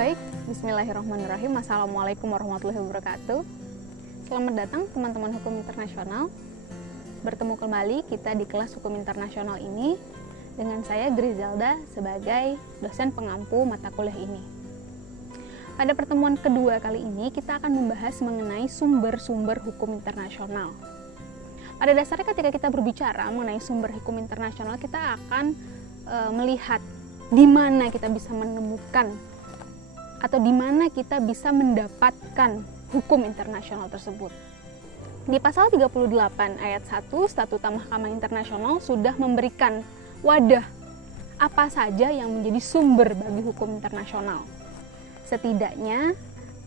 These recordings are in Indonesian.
Baik, bismillahirrahmanirrahim. Assalamualaikum warahmatullahi wabarakatuh. Selamat datang teman-teman hukum internasional. Bertemu kembali kita di kelas hukum internasional ini dengan saya Grizelda sebagai dosen pengampu mata kuliah ini. Pada pertemuan kedua kali ini kita akan membahas mengenai sumber-sumber hukum internasional. Pada dasarnya ketika kita berbicara mengenai sumber hukum internasional, kita akan melihat di mana kita bisa menemukan atau di mana kita bisa mendapatkan hukum internasional tersebut. Di pasal 38 ayat 1 Statuta Mahkamah Internasional sudah memberikan wadah apa saja yang menjadi sumber bagi hukum internasional. Setidaknya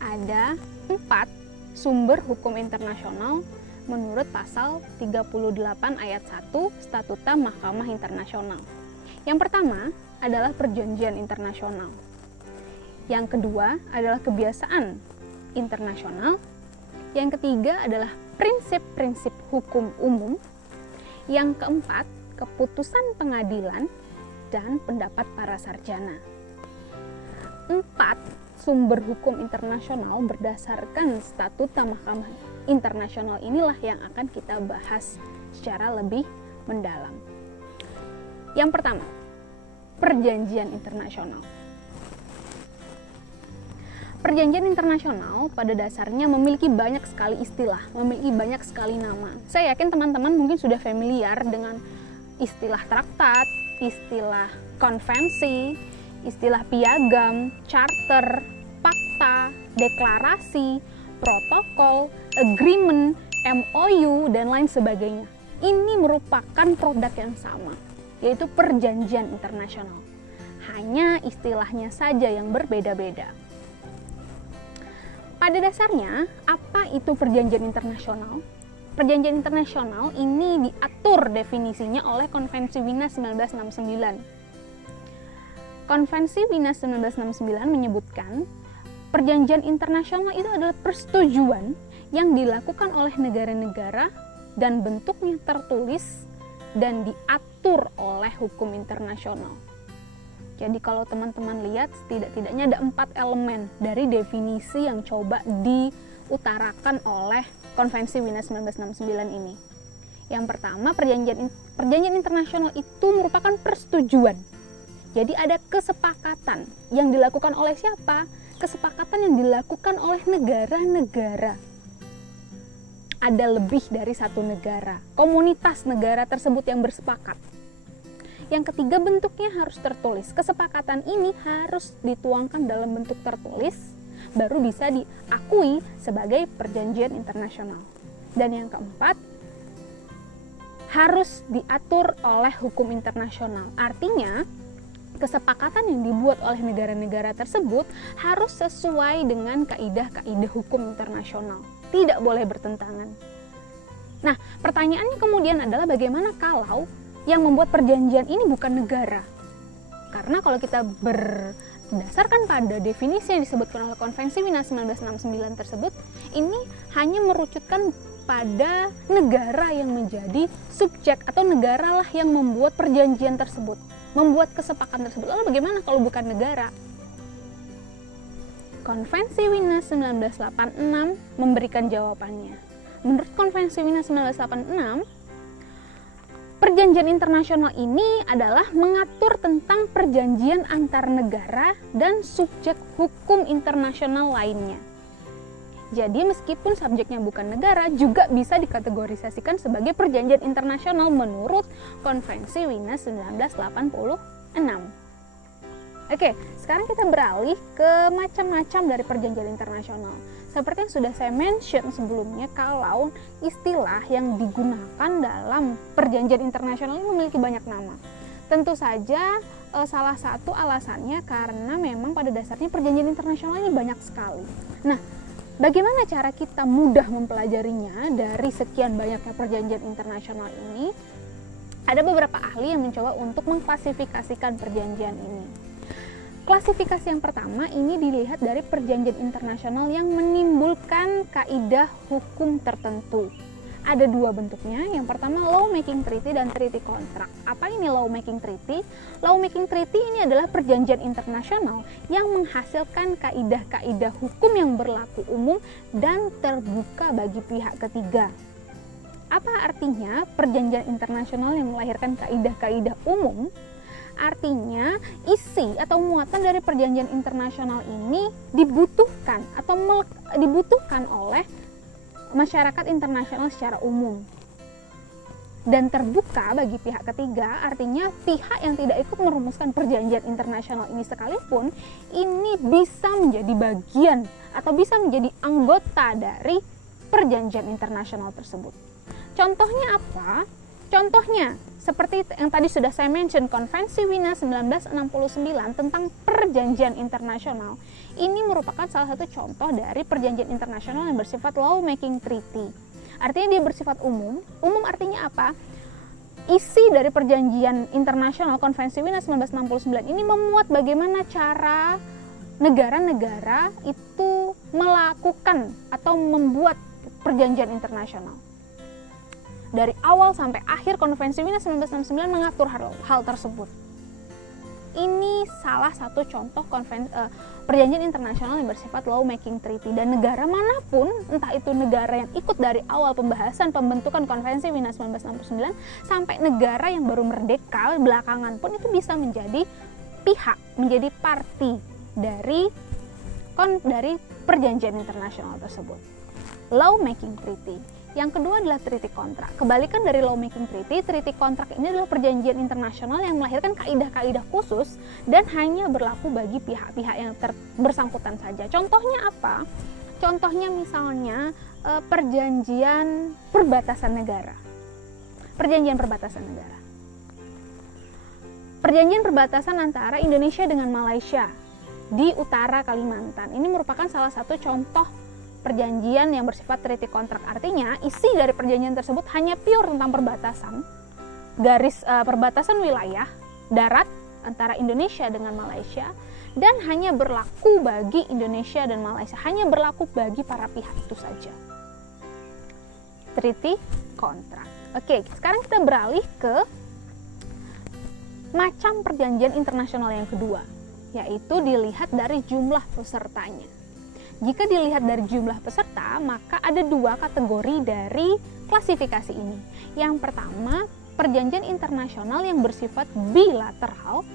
ada 4 sumber hukum internasional menurut pasal 38 ayat 1 Statuta Mahkamah Internasional. Yang pertama adalah perjanjian internasional. Yang kedua adalah kebiasaan internasional. Yang ketiga adalah prinsip-prinsip hukum umum. Yang keempat, keputusan pengadilan dan pendapat para sarjana. 4 sumber hukum internasional berdasarkan Statuta Mahkamah Internasional inilah yang akan kita bahas secara lebih mendalam. Yang pertama, perjanjian internasional. Perjanjian internasional pada dasarnya memiliki banyak sekali istilah, memiliki banyak sekali nama. Saya yakin teman-teman mungkin sudah familiar dengan istilah traktat, istilah konvensi, istilah piagam, charter, fakta, deklarasi, protokol, agreement, MOU, dan lain sebagainya. Ini merupakan produk yang sama, yaitu perjanjian internasional. Hanya istilahnya saja yang berbeda-beda. Pada dasarnya, apa itu perjanjian internasional? Perjanjian internasional ini diatur definisinya oleh Konvensi Wina 1969. Konvensi Wina 1969 menyebutkan perjanjian internasional itu adalah persetujuan yang dilakukan oleh negara-negara dan bentuknya tertulis dan diatur oleh hukum internasional. Jadi kalau teman-teman lihat, tidak-tidaknya ada 4 elemen dari definisi yang coba diutarakan oleh Konvensi Wina 1969 ini. Yang pertama, perjanjian internasional itu merupakan persetujuan. Jadi ada kesepakatan yang dilakukan oleh siapa? Kesepakatan yang dilakukan oleh negara-negara. Ada lebih dari satu negara, komunitas negara tersebut yang bersepakat. Yang ketiga, bentuknya harus tertulis. Kesepakatan ini harus dituangkan dalam bentuk tertulis, baru bisa diakui sebagai perjanjian internasional. Dan yang keempat, harus diatur oleh hukum internasional. Artinya, kesepakatan yang dibuat oleh negara-negara tersebut harus sesuai dengan kaidah-kaidah hukum internasional. Tidak boleh bertentangan. Nah, pertanyaannya kemudian adalah bagaimana kalau yang membuat perjanjian ini bukan negara? Karena kalau kita berdasarkan pada definisi yang disebutkan oleh Konvensi Wina 1969 tersebut, ini hanya merucutkan pada negara yang menjadi subjek atau negaralah yang membuat perjanjian tersebut, membuat kesepakatan tersebut. Lalu bagaimana kalau bukan negara? Konvensi Wina 1986 memberikan jawabannya. Menurut Konvensi Wina 1986, perjanjian internasional ini adalah mengatur tentang perjanjian antar negara dan subjek hukum internasional lainnya. Jadi meskipun subjeknya bukan negara, juga bisa dikategorisasikan sebagai perjanjian internasional menurut Konvensi Wina 1986. Oke, sekarang kita beralih ke macam-macam dari perjanjian internasional. Seperti yang sudah saya mention sebelumnya, kalau istilah yang digunakan dalam perjanjian internasional ini memiliki banyak nama. Tentu saja salah satu alasannya karena memang pada dasarnya perjanjian internasional ini banyak sekali. Nah, bagaimana cara kita mudah mempelajarinya dari sekian banyaknya perjanjian internasional ini? Ada beberapa ahli yang mencoba untuk mengklasifikasikan perjanjian ini. Klasifikasi yang pertama ini dilihat dari perjanjian internasional yang menimbulkan kaidah hukum tertentu. Ada dua bentuknya. Yang pertama law making treaty dan treaty contract. Apa ini law making treaty? Law making treaty ini adalah perjanjian internasional yang menghasilkan kaidah-kaidah hukum yang berlaku umum dan terbuka bagi pihak ketiga. Apa artinya perjanjian internasional yang melahirkan kaidah-kaidah umum? Artinya isi atau muatan dari perjanjian internasional ini dibutuhkan oleh masyarakat internasional secara umum dan terbuka bagi pihak ketiga. Artinya pihak yang tidak ikut merumuskan perjanjian internasional ini sekalipun ini bisa menjadi bagian atau bisa menjadi anggota dari perjanjian internasional tersebut. Contohnya apa? Contohnya seperti yang tadi sudah saya mention, Konvensi Wina 1969 tentang perjanjian internasional. Ini merupakan salah satu contoh dari perjanjian internasional yang bersifat law making treaty. Artinya dia bersifat umum. Umum artinya apa? Isi dari perjanjian internasional Konvensi Wina 1969 ini memuat bagaimana cara negara-negara itu melakukan atau membuat perjanjian internasional. Dari awal sampai akhir Konvensi Wina 1969 mengatur hal tersebut. Ini salah satu contoh perjanjian internasional yang bersifat law making treaty, dan negara manapun, entah itu negara yang ikut dari awal pembahasan pembentukan Konvensi Wina 1969 sampai negara yang baru merdeka belakangan pun itu bisa menjadi pihak, menjadi party dari perjanjian internasional tersebut. Law making treaty. Yang kedua adalah treaty contract. Kebalikan dari law making treaty, treaty contract ini adalah perjanjian internasional yang melahirkan kaidah-kaidah khusus dan hanya berlaku bagi pihak-pihak yang bersangkutan saja. Contohnya apa? Contohnya misalnya perjanjian perbatasan negara. Perjanjian perbatasan negara. Perjanjian perbatasan antara Indonesia dengan Malaysia di utara Kalimantan. Ini merupakan salah satu contoh perjanjian yang bersifat treaty contract. Artinya isi dari perjanjian tersebut hanya pure tentang perbatasan, garis perbatasan wilayah darat antara Indonesia dengan Malaysia, dan hanya berlaku bagi Indonesia dan Malaysia, hanya berlaku bagi para pihak itu saja. Treaty contract. Oke, sekarang kita beralih ke macam perjanjian internasional yang kedua, yaitu dilihat dari jumlah pesertanya. Jika dilihat dari jumlah peserta, maka ada dua kategori dari klasifikasi ini. Yang pertama, perjanjian internasional yang bersifat bilateral.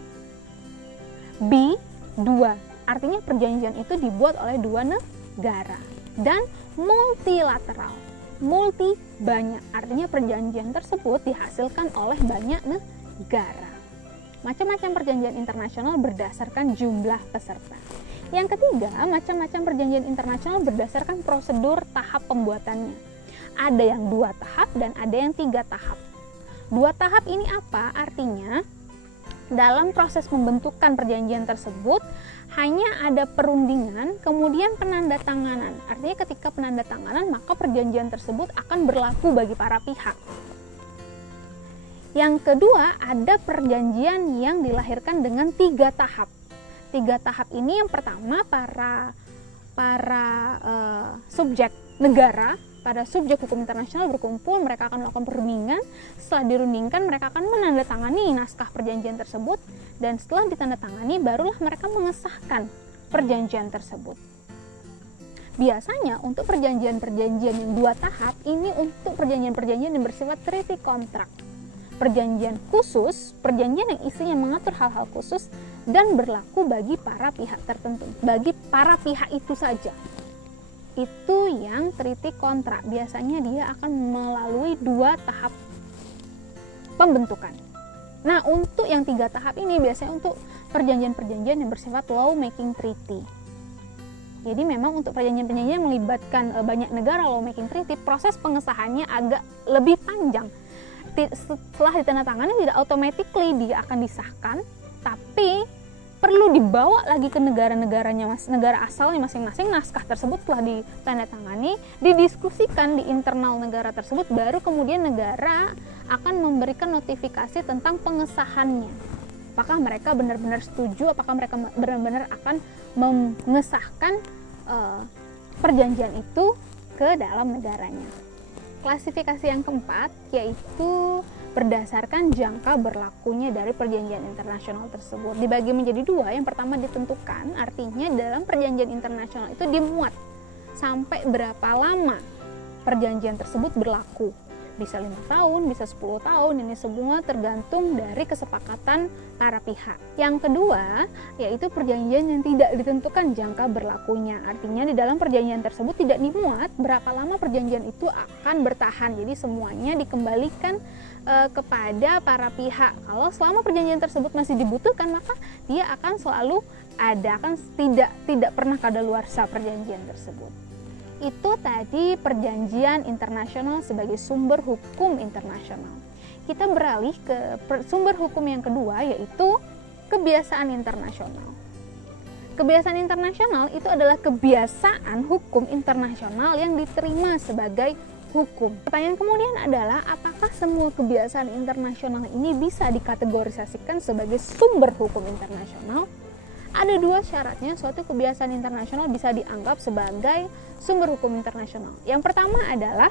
Dua, artinya perjanjian itu dibuat oleh dua negara. Dan multilateral, multi banyak, artinya perjanjian tersebut dihasilkan oleh banyak negara. Macam-macam perjanjian internasional berdasarkan jumlah peserta. Yang ketiga, macam-macam perjanjian internasional berdasarkan prosedur tahap pembuatannya. Ada yang 2 tahap dan ada yang 3 tahap. 2 tahap ini apa? Artinya, dalam proses pembentukan perjanjian tersebut, hanya ada perundingan, kemudian penandatanganan. Artinya ketika penandatanganan, maka perjanjian tersebut akan berlaku bagi para pihak. Yang kedua, ada perjanjian yang dilahirkan dengan 3 tahap. 3 tahap ini, yang pertama para subjek negara, pada subjek hukum internasional berkumpul, mereka akan melakukan perundingan. Setelah dirundingkan, mereka akan menandatangani naskah perjanjian tersebut, dan setelah ditandatangani barulah mereka mengesahkan perjanjian tersebut. Biasanya untuk perjanjian-perjanjian yang 2 tahap ini untuk perjanjian-perjanjian yang bersifat treaty contract. Perjanjian khusus, perjanjian yang isinya mengatur hal-hal khusus dan berlaku bagi para pihak tertentu, bagi para pihak itu saja. Itu yang treaty contract. Biasanya dia akan melalui 2 tahap pembentukan. Nah, untuk yang 3 tahap ini biasanya untuk perjanjian-perjanjian yang bersifat law making treaty. Jadi memang untuk perjanjian-perjanjian yang melibatkan banyak negara law making treaty, proses pengesahannya agak lebih panjang. Setelah ditandatangani tidak automatically dia akan disahkan, tapi perlu dibawa lagi ke negara-negaranya, negara asalnya masing-masing. Naskah tersebut setelah ditandatangani, didiskusikan di internal negara tersebut, baru kemudian negara akan memberikan notifikasi tentang pengesahannya. Apakah mereka benar-benar setuju, apakah mereka benar-benar akan mengesahkan perjanjian itu ke dalam negaranya. Klasifikasi yang keempat yaitu berdasarkan jangka berlakunya dari perjanjian internasional tersebut. Dibagi menjadi dua. Yang pertama ditentukan, artinya dalam perjanjian internasional itu dimuat sampai berapa lama perjanjian tersebut berlaku. Bisa 5 tahun, bisa 10 tahun, ini semua tergantung dari kesepakatan para pihak. Yang kedua, yaitu perjanjian yang tidak ditentukan jangka berlakunya. Artinya di dalam perjanjian tersebut tidak dimuat berapa lama perjanjian itu akan bertahan. Jadi semuanya dikembalikan kepada para pihak. Kalau selama perjanjian tersebut masih dibutuhkan, maka dia akan selalu ada, akan tidak pernah kadaluarsa perjanjian tersebut. Itu tadi perjanjian internasional sebagai sumber hukum internasional. Kita beralih ke sumber hukum yang kedua, yaitu kebiasaan internasional. Kebiasaan internasional itu adalah kebiasaan hukum internasional yang diterima sebagai hukum. Pertanyaan kemudian adalah, apakah semua kebiasaan internasional ini bisa dikategorisasikan sebagai sumber hukum internasional? Ada dua syaratnya suatu kebiasaan internasional bisa dianggap sebagai sumber hukum internasional. Yang pertama adalah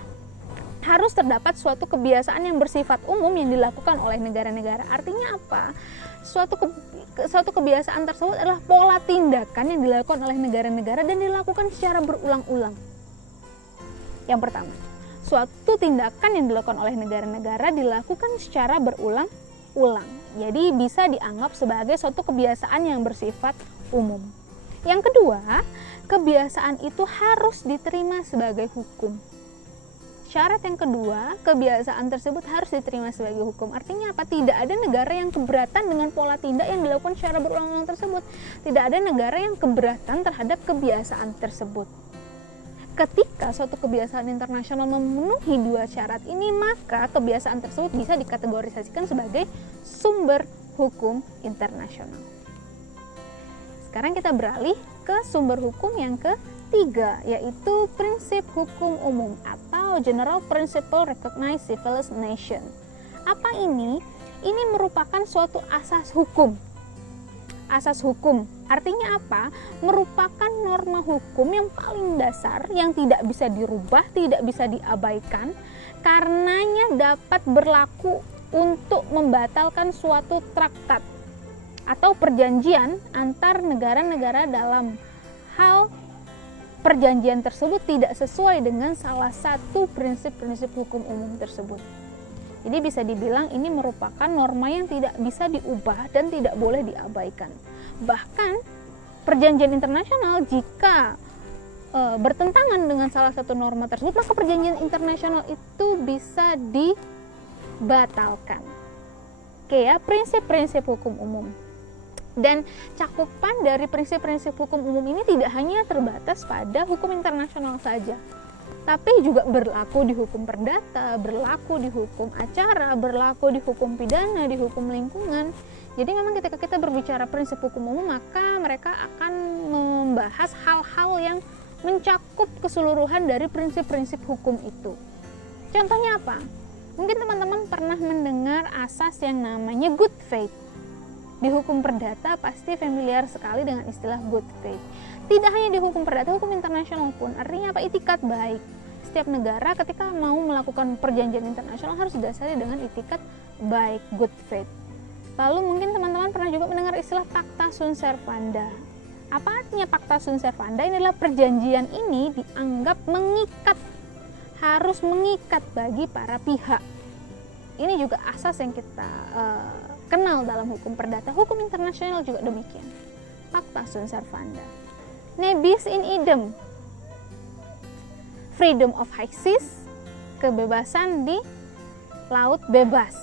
harus terdapat suatu kebiasaan yang bersifat umum yang dilakukan oleh negara-negara. Artinya apa? Suatu kebiasaan tersebut adalah pola tindakan yang dilakukan oleh negara-negara dan dilakukan secara berulang-ulang. Yang pertama, suatu tindakan yang dilakukan oleh negara-negara dilakukan secara berulang-ulang. Jadi bisa dianggap sebagai suatu kebiasaan yang bersifat umum. Yang kedua, kebiasaan itu harus diterima sebagai hukum. Syarat yang kedua, kebiasaan tersebut harus diterima sebagai hukum. Artinya apa? Tidak ada negara yang keberatan dengan pola tindak yang dilakukan secara berulang-ulang tersebut. Tidak ada negara yang keberatan terhadap kebiasaan tersebut. Ketika suatu kebiasaan internasional memenuhi dua syarat ini, maka kebiasaan tersebut bisa dikategorisasikan sebagai sumber hukum internasional. Sekarang kita beralih ke sumber hukum yang ketiga, yaitu prinsip hukum umum atau General Principle Recognized Civilization. Apa ini? Ini merupakan suatu asas hukum. Asas hukum artinya apa? Merupakan norma hukum yang paling dasar yang tidak bisa dirubah, tidak bisa diabaikan, karenanya dapat berlaku untuk membatalkan suatu traktat atau perjanjian antar negara-negara dalam hal perjanjian tersebut tidak sesuai dengan salah satu prinsip-prinsip hukum umum tersebut. Jadi bisa dibilang ini merupakan norma yang tidak bisa diubah dan tidak boleh diabaikan. Bahkan perjanjian internasional jika bertentangan dengan salah satu norma tersebut, maka perjanjian internasional itu bisa dibatalkan. Oke ya, prinsip-prinsip hukum umum. Dan cakupan dari prinsip-prinsip hukum umum ini tidak hanya terbatas pada hukum internasional saja, tapi juga berlaku di hukum perdata, berlaku di hukum acara, berlaku di hukum pidana, di hukum lingkungan. Jadi memang ketika kita berbicara prinsip hukum umum, maka mereka akan membahas hal-hal yang mencakup keseluruhan dari prinsip-prinsip hukum itu. Contohnya apa? Mungkin teman-teman pernah mendengar asas yang namanya good faith. Di hukum perdata pasti familiar sekali dengan istilah good faith. Tidak hanya di hukum perdata, hukum internasional pun. Artinya apa? Itikat baik. Setiap negara ketika mau melakukan perjanjian internasional harus didasari dengan itikat baik, good faith. Lalu mungkin teman-teman pernah juga mendengar istilah Pacta Sunt Servanda. Apa artinya Pacta Sunt Servanda? Ini adalah perjanjian ini dianggap mengikat, harus mengikat bagi para pihak. Ini juga asas yang kita kenal dalam hukum perdata. Hukum internasional juga demikian. Pacta Sunt Servanda. Nebis in idem, freedom of high seas, kebebasan di laut bebas,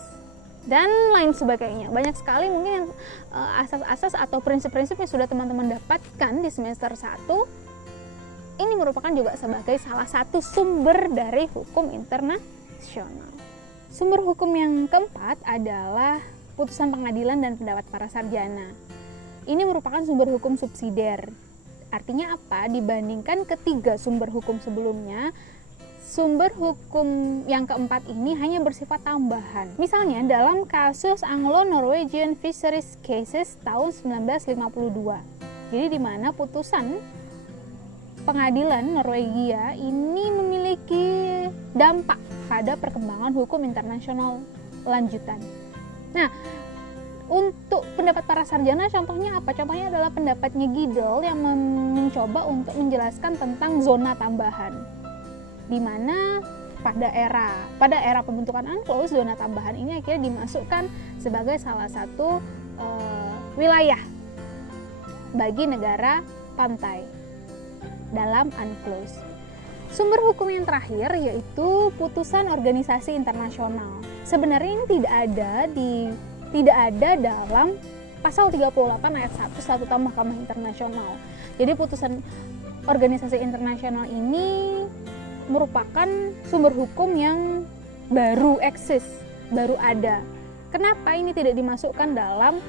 dan lain sebagainya. Banyak sekali mungkin asas-asas atau prinsip-prinsip yang sudah teman-teman dapatkan di semester 1. Ini merupakan juga sebagai salah satu sumber dari hukum internasional. Sumber hukum yang keempat adalah putusan pengadilan dan pendapat para sarjana. Ini merupakan sumber hukum subsidiar. Artinya apa? Dibandingkan ketiga sumber hukum sebelumnya, sumber hukum yang keempat ini hanya bersifat tambahan. Misalnya dalam kasus Anglo-Norwegian Fisheries Cases tahun 1952. Jadi di mana putusan pengadilan Norwegia ini memiliki dampak pada perkembangan hukum internasional lanjutan. Nah, untuk pendapat para sarjana contohnya apa? Contohnya adalah pendapatnya Giddel yang mencoba untuk menjelaskan tentang zona tambahan, di mana pada era pembentukan UNCLOS, zona tambahan ini akhirnya dimasukkan sebagai salah satu wilayah bagi negara pantai dalam UNCLOS. Sumber hukum yang terakhir yaitu putusan organisasi internasional. Sebenarnya ini tidak ada dalam pasal 38 ayat 1 Statuta Mahkamah Internasional. Jadi putusan organisasi internasional ini merupakan sumber hukum yang baru eksis, baru ada. Kenapa ini tidak dimasukkan dalam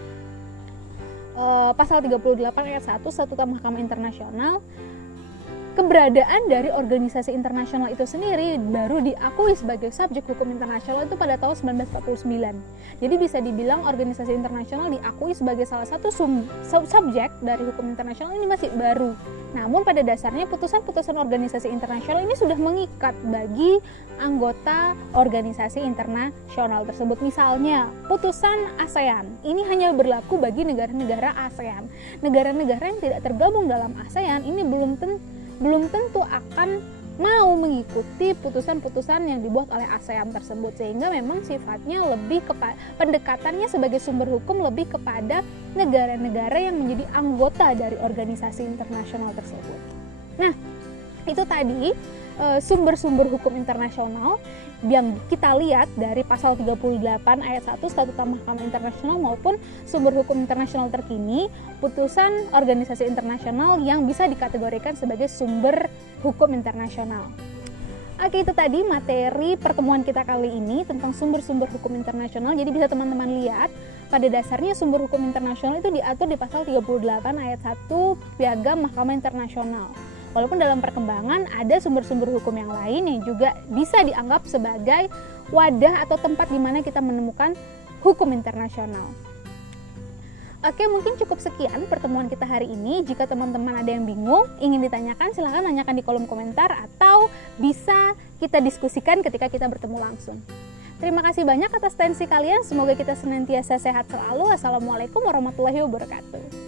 pasal 38 ayat 1 Statuta Mahkamah Internasional? Keberadaan dari organisasi internasional itu sendiri baru diakui sebagai subjek hukum internasional itu pada tahun 1949. Jadi bisa dibilang organisasi internasional diakui sebagai salah satu subjek dari hukum internasional ini masih baru. Namun pada dasarnya putusan-putusan organisasi internasional ini sudah mengikat bagi anggota organisasi internasional tersebut. Misalnya putusan ASEAN ini hanya berlaku bagi negara-negara ASEAN. Negara-negara yang tidak tergabung dalam ASEAN ini belum tentu akan mau mengikuti putusan-putusan yang dibuat oleh ASEAN tersebut, sehingga memang sifatnya lebih kepada pendekatannya sebagai sumber hukum lebih kepada negara-negara yang menjadi anggota dari organisasi internasional tersebut. Nah, itu tadi sumber-sumber hukum internasional yang kita lihat dari pasal 38 ayat 1 Statuta Mahkamah Internasional maupun sumber hukum internasional terkini, putusan organisasi internasional yang bisa dikategorikan sebagai sumber hukum internasional. Oke, itu tadi materi pertemuan kita kali ini tentang sumber-sumber hukum internasional. Jadi bisa teman-teman lihat, pada dasarnya sumber hukum internasional itu diatur di pasal 38 ayat 1 Piagam Mahkamah Internasional. Walaupun dalam perkembangan ada sumber-sumber hukum yang lain yang juga bisa dianggap sebagai wadah atau tempat di mana kita menemukan hukum internasional. Oke, mungkin cukup sekian pertemuan kita hari ini. Jika teman-teman ada yang bingung, ingin ditanyakan, silahkan tanyakan di kolom komentar atau bisa kita diskusikan ketika kita bertemu langsung. Terima kasih banyak atas atensi kalian. Semoga kita senantiasa sehat selalu. Assalamualaikum warahmatullahi wabarakatuh.